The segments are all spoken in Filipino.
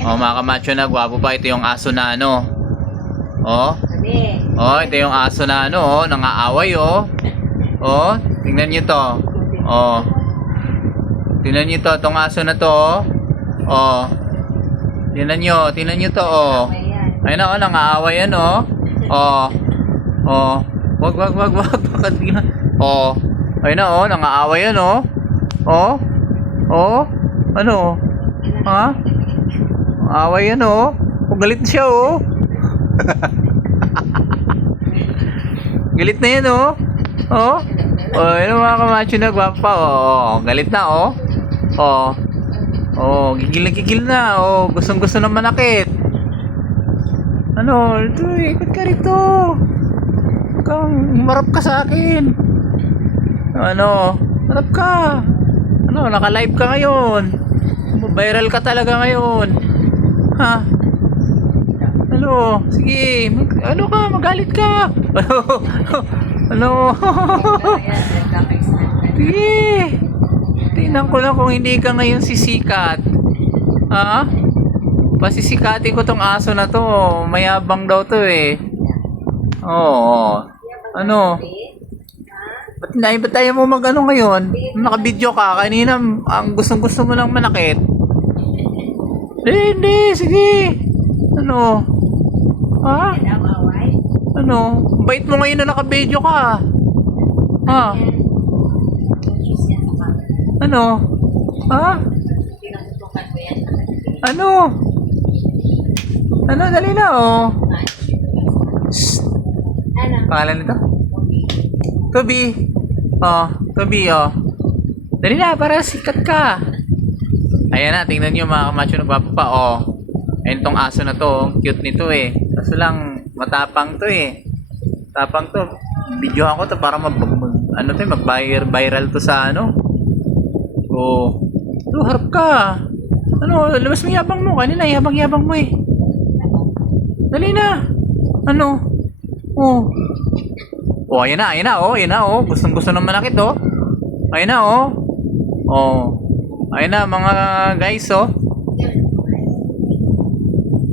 Oh, mga kamacho na, gwapo pa. Ito yung aso na ano. Oh. Oh, ito yung aso na ano, oh, nangaaway, oh. Oh, tingnan niyo to. Oh. Tingnan niyo to, tong aso na to, oh. Oh. Tingnan niyo to, oh. Ayun na, oh, nangaaway yan, oh. Oh. Oh. Wag. Bakit tingnan? Oh. Ayun na, oh, nangaaway yan, oh. Oh. Oh. Ano? Ha? Away yan, oh. Galit siya, oh. Galit na yan, oh. Oh. Oh, yun mga kamacho na gwapa, oh. Galit na, oh. Oh. Oh, gigil na, oh. Gustong-gusto na manakit. Ano? Ito, ikot ka rito. Marap ka sa akin. Ano? Marap ka. Ano, naka-live ka ngayon. Viral ka talaga ngayon. Ha? Ano? Sige, ano ka? Magalit ka. Ano? Sige. Tingnan ko lang kung hindi ka ngayon sisikat. Ha? Pasisikatin ko tong aso na to. Mayabang daw to eh. Oo. Ano? Ba't tayo mo mag-ano ngayon? Naka-video ka. Kanina, ang gustong-gusto mo lang manakit. Hindi. Sige. Ano? Ha? Ano? Bait mo ngayon na naka-video ka. Ha? Ano? Ha? Ano? Ano? Dali na, oh. Shhh. Pangalan nito? Toby. Oh, Toby, oh. Dali na, para sikat ka. Ayan na, tingnan nyo mga kamacho, nagpapa pa, oh. Ayun tong aso na to, cute nito eh. Kaso lang, matapang to eh. Tapang to. Videohan ko to para mag-viral to sa ano. Oh. Harap ka. Ano, labas mo yabang mo. Kanina, yabang mo eh. Dali na. Ano? Oh. Oh, ayan na, oh. Gustong-gusto ng manakit, oh. Ayan na, oh. Oh. Ayan na, mga guys, oh.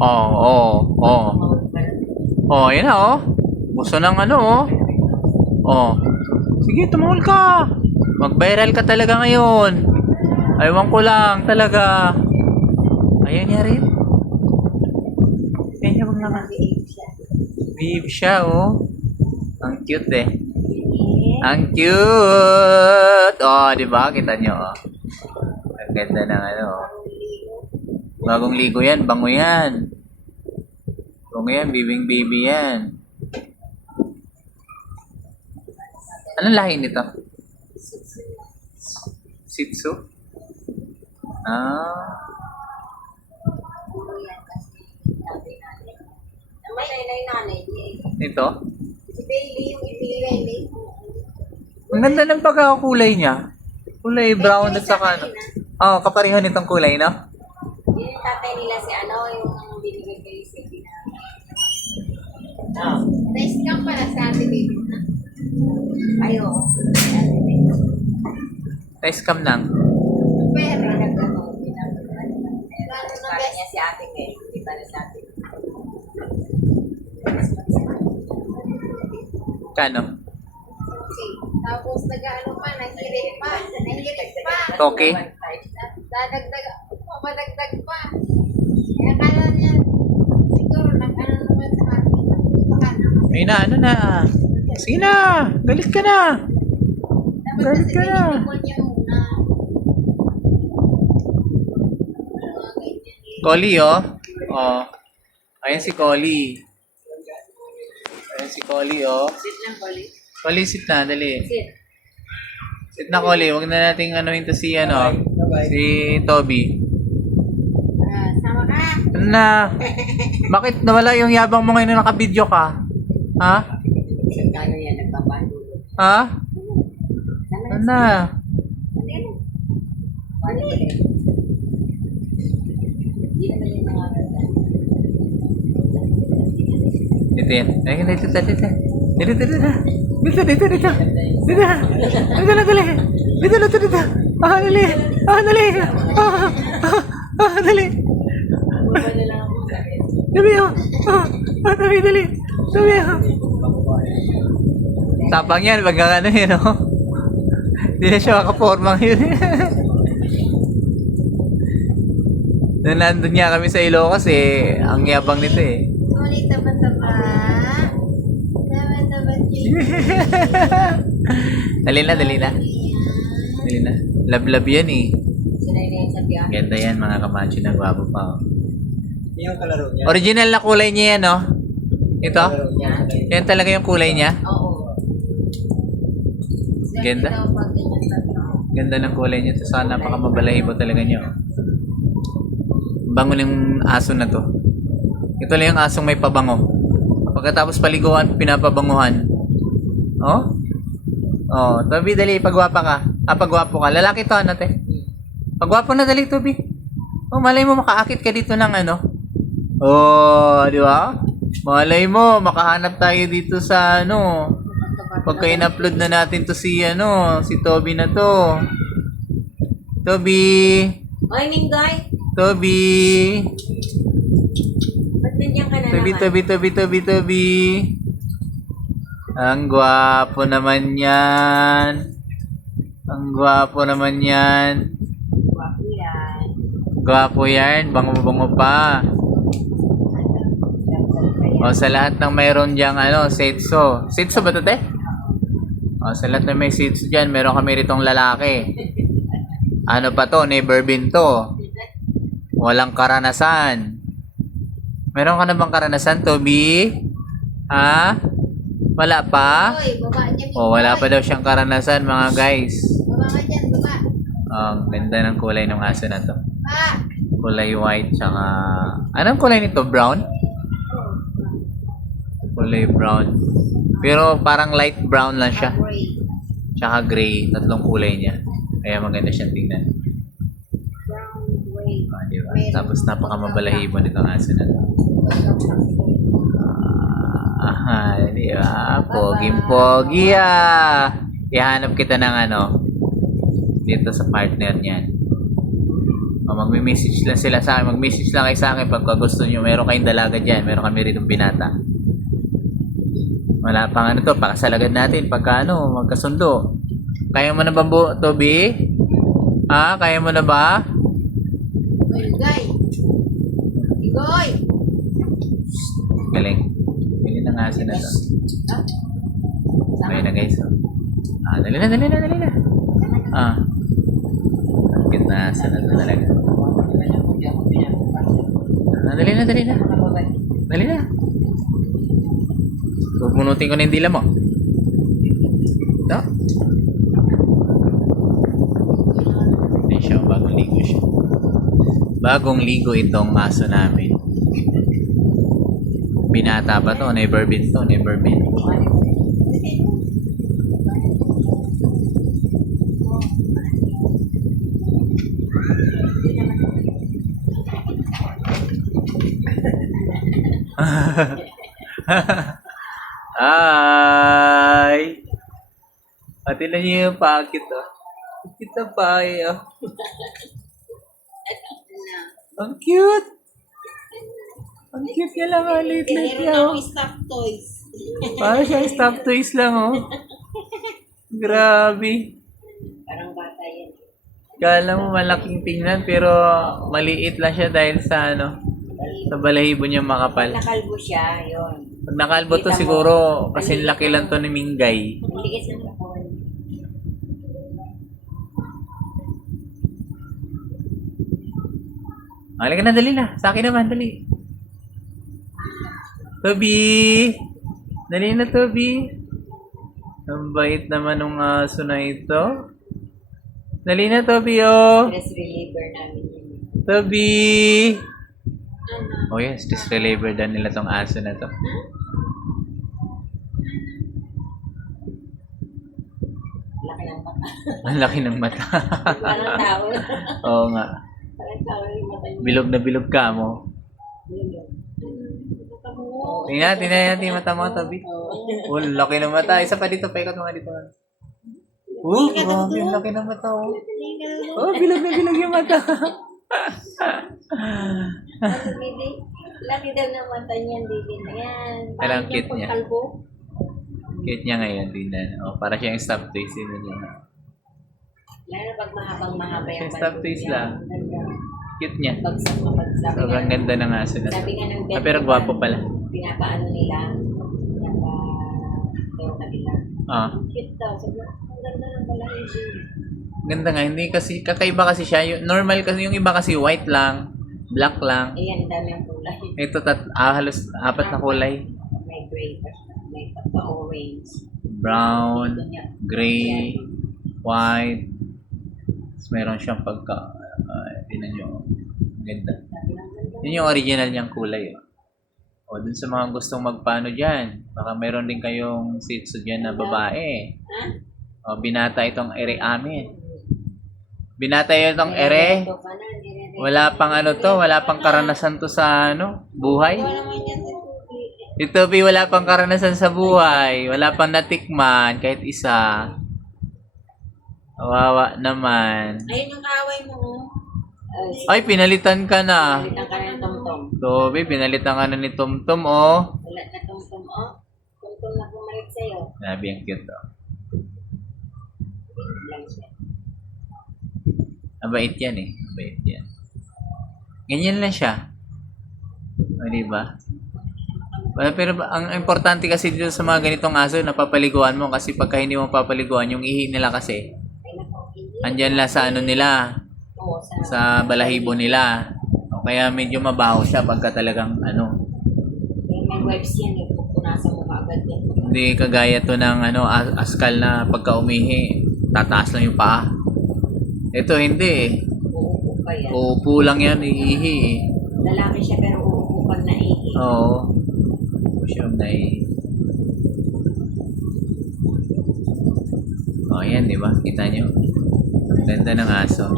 Oh. Oh, ayan na, oh. Gusto ng ano, oh. Oh. Sige, tumahol ka. Mag-viral ka talaga ngayon. Aywan ko lang, talaga. Ayan niya rin. Ayan niya, wag naman. Babe siya, oh. Ang cute eh. Ang cute! Oh, di ba? Kita nyo, oh. Ang ganda ng ano, oh. Bagong ligo yan, bango yan. Bango yan, bibing baby yan. Anong lahi nito? Shih Tzu? Ah. Ito? Si Bailey, yung ipili ni Ang ganda ng pagkakakulay niya. Kulay brown at saka ano. Oh, kapareho nitong kulay, no? Yun yung tatay nila si ano, yung binigay kay Baby na. Nice ka para sa ate Baby na. Ayo. Nice cam lang. Pero nag-ano, para niya si ate Baby, hindi para sa ate. Kano? Tapos nag-ano pa, nahirit pa. Okay. Madagdag pa. Kaya kala niya, siguro nag-ano naman sa atin. Ay na, ano na. Sige na. Galit ka na. Galit ka na. Collie, oh. Oh. Ayan si Collie. Ayan si Collie, oh. Sit lang, Collie. Collie, sit na. Dali. Sit. Sit na, Collie. Huwag na nating anuhin to si, ano, si Toby. Sama ka. Ano na? Bakit nawala yung yabang mo ngayon na naka-video ka? Ha? Sandalo yan, nagpapanulo. Ha? Ano na? Hindi naman yung mga Dito yan. Ay, dito. Dito. Dali. Toby, oh. Toby, dali. Toby, oh. Tapang yan, pag ano yun, oh. Hindi na siya makapormang yun. Nung nandun nga kami sa Ilocos eh, ang yabang nito eh. Sulit taba-taba. Taba-taba, Dali na, dali na. Dali na. Love-love yan eh. Sila yun yung sabi ah. Ganda yan mga kamachi na gwapo pa. Oh. Yung kalaro niya. Original na kulay niya yan, oh. Ito? Kalaro niya. Yan talaga yung kulay niya. Oo. Ganda. Sila daw pag ganyan tatlo. Ganda ng kulay niya. Ito sana napakamabalahibo talaga niya. Oh. Bango ng aso na to. Ito lang yung asong may pabango. Pagkatapos paliguan, pinapabanguhan. Oh? Oh, Toby, dali, pagwapa ka. Pagwapo ka. Lalaki to, ano, te? Pagwapo na, dali, Toby. Oh, malay mo, makaakit ka dito ng ano. Oh, di ba? Malay mo, makahanap tayo dito sa, ano. Pagka in-upload na natin to si, ano, si Toby na to. Toby. Oy, Minggoy! Toby. Ba't ganyan ka na naman? Toby. Ang gwapo naman yan. Ang gwapo naman yan. Wapo yan. Gwapo yan. Bango-bango pa. O, sa lahat ng mayroon diyang, ano, setso. Setso ba ito, te? O, sa lahat ng may setso dyan, meron kami ritong lalaki. Ano pa to? Never been to. Walang karanasan. Meron ka na bang karanasan, Toby? Ha? Wala pa? Oy, baba niya. O, wala pa daw siyang karanasan, mga guys. Baba ka dyan, baba. Ang ganda ng kulay ng aso na to. Pa! Kulay white, tsaka... Anong kulay nito? Brown? Kulay brown. Pero parang light brown lang siya. Gray. Tsaka gray. Tatlong kulay niya. Kaya maganda siyang tingnan. Brown, gray. Diba? Tapos napakamabalahibo nitong aso na to. Diba? Poging-pogi ah. Ihanap kita ng ano dito sa partner niyan. O, magme-message lang sila sa akin. Mag-message lang kayo sa akin pagka gusto nyo. Meron kayong dalaga dyan. Meron kami rin binata. Wala pang ano to. Pakasalagad natin pagka ano, magkasundo. Kaya mo na ba, Toby? Ha? Kaya mo na ba? Minggoy! Minggoy! Galing. Galing ng aso na to. Okay na guys. Oh. Dali na. Ang cute na aso na to talaga. Dali na. Dali na. Pupunutin ko na yung dila mo. Ito. Ayan siya. Bagong ligo siya. Bagong ligo itong aso namin. Binata pa to. Never been to. Never been. Hi! Pati na niyo yung pakit, oh. Kita pa, oh. Ang cute! Ang cute niya lang, oh. Liit-liit niya, oh. Stuffed toys. Parang siyang stuffed toys lang, oh. Grabe. Parang bata yan. Kala mo malaking tingnan, pero maliit lang siya dahil sa, ano, sa balahibo niya makapal. Nakalbo siya, yun. Pag nakalbo to siguro, kasi laki lang to ni Minggay. Ang liit ng katawan. Halika na, dali na. Sa akin naman, dali. Toby! Dali na, Toby. Ang bait naman ng aso na ito. Dali na, Toby, oh. Stress reliever namin yun. Toby! Ano? Oh yes, stress reliever din nila tong aso na to. Laki ng mata. Ang laki ng mata. Parang tao. Oo nga. Parang tao yung mata niya. Bilog na bilog ka mo. Tingnan natin yung mata mo, Toby. Oh, laki ng mata. Isa pa dito, paikot mo nga dito. Grabe, ang laki ng mata, oh. Oh, bilog na bilog yung mata. Laki daw ng mata niyan, dili na yan. Alam, Parang cute yung niya. pagkalbo. Cute niya ngayon, tingnan. Oh, para siyang stop toys din niya. Lalo pag mahabang-mahaba yung Stop kalbo toys niya. lang. Ganda. Cute niya. Bagsak. Sobrang ganda ng aso na to. Sabi nga ng Ah, pero gwapo pala. Pinapaano nila. Yung kanila. Ah, Cute daw. Sabi, ang ganda ng balahibo. ganda nga. Hindi kasi, kakaiba kasi siya. Yung, normal kasi, yung iba kasi white lang, black lang. Ayan, dami ang kulay. Ito, halos 4 na kulay. May gray pa siya. May pagka-orange. Brown, Dito niya. gray, white. Tapos meron siyang pagka, tinan nyo. Ganda. Sabi ng ganda. Yun yung original niyang kulay. Oh. O, dun sa mga gustong magpano dyan. Baka meron din kayong Shih Tzu dyan na babae. Ha? O, binata itong ere amin. Binata itong ere. Ito pa na, nire-ready. Wala pang ano to, wala pang karanasan to sa ano, buhay. Wala naman yan sa tubig. Ito, Bi, wala pang karanasan sa buhay. Wala pang natikman, kahit isa. Kawawa naman. Ayun yung kaaway mo. Ay, pinalitan ka na. Palitan ka ng tom-tom. Toby, pinalitan ka na ni Tumtum, oh. Wala na tom-tom, oh. Tom-tom na pumalit sa'yo. Sabi, ang cute, oh. Lang siya. Mabait yan, eh. Mabait yan. Ganyan lang siya. O, diba? Pero ang importante kasi dito sa mga ganitong aso, napapaliguan mo kasi pagka hindi mo papaliguan, yung ihi nila kasi, Ay, naku. andyan lang sa ano nila, Oo, sa balahibo nila. O kaya medyo mabaho siya pagka talagang ano, may wipes yan, eh. Pupunasan mo agad yan. hindi kagaya to ng ano, askal na pagka umihi, tataas lang yung paa. Ito hindi eh. Uupo pa yan. Uupo lang yan, iihi eh. Lalaki siya pero uupo pag naihi. Oo. Siyam na eh. O, yan, di ba? Kita nyo? Ganda ng aso.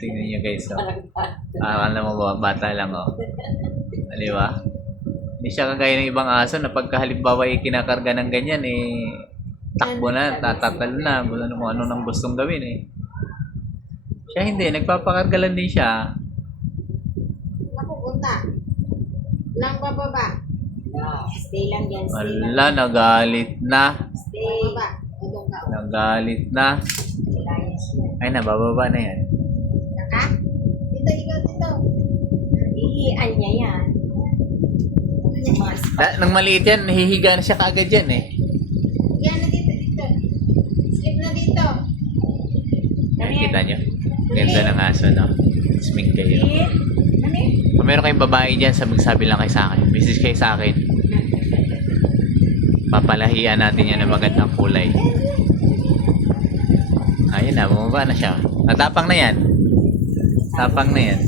Tingnan nyo guys, oh. Akala mo ba, bata lang, oh. Di ba? Hindi siya kagaya ng ibang aso na pagka halimbawa kinakarga ng ganyan, eh, takbo na, tatatalo na, ano nang gustong gawin, eh. Siya hindi, nagpapakarga lang din siya. Napupunta. Lang bababa. No, stay lang yan. Stay lang. Wala, nagalit na. Stay. Bababa. Udong ka. Nagalit na. Reliance yan. Ay, nabababa na yan. Naka? Dito, ikaw dito. Ihian niya yan. Yung mga Nang maliit yan, nahihiga na siya kaagad yan eh. yan na dito, dito. Slip na dito. Nakikita nyo? Ganda ng aso, no? Smink kayo. Ano? Kung meron kayong babae dyan, sabi lang kayo sa akin. Message kayo sa akin. Papalahian natin yan ng magandang kulay. Ayun na, bumaba na siya. Natapang na yan. Tapang na yan.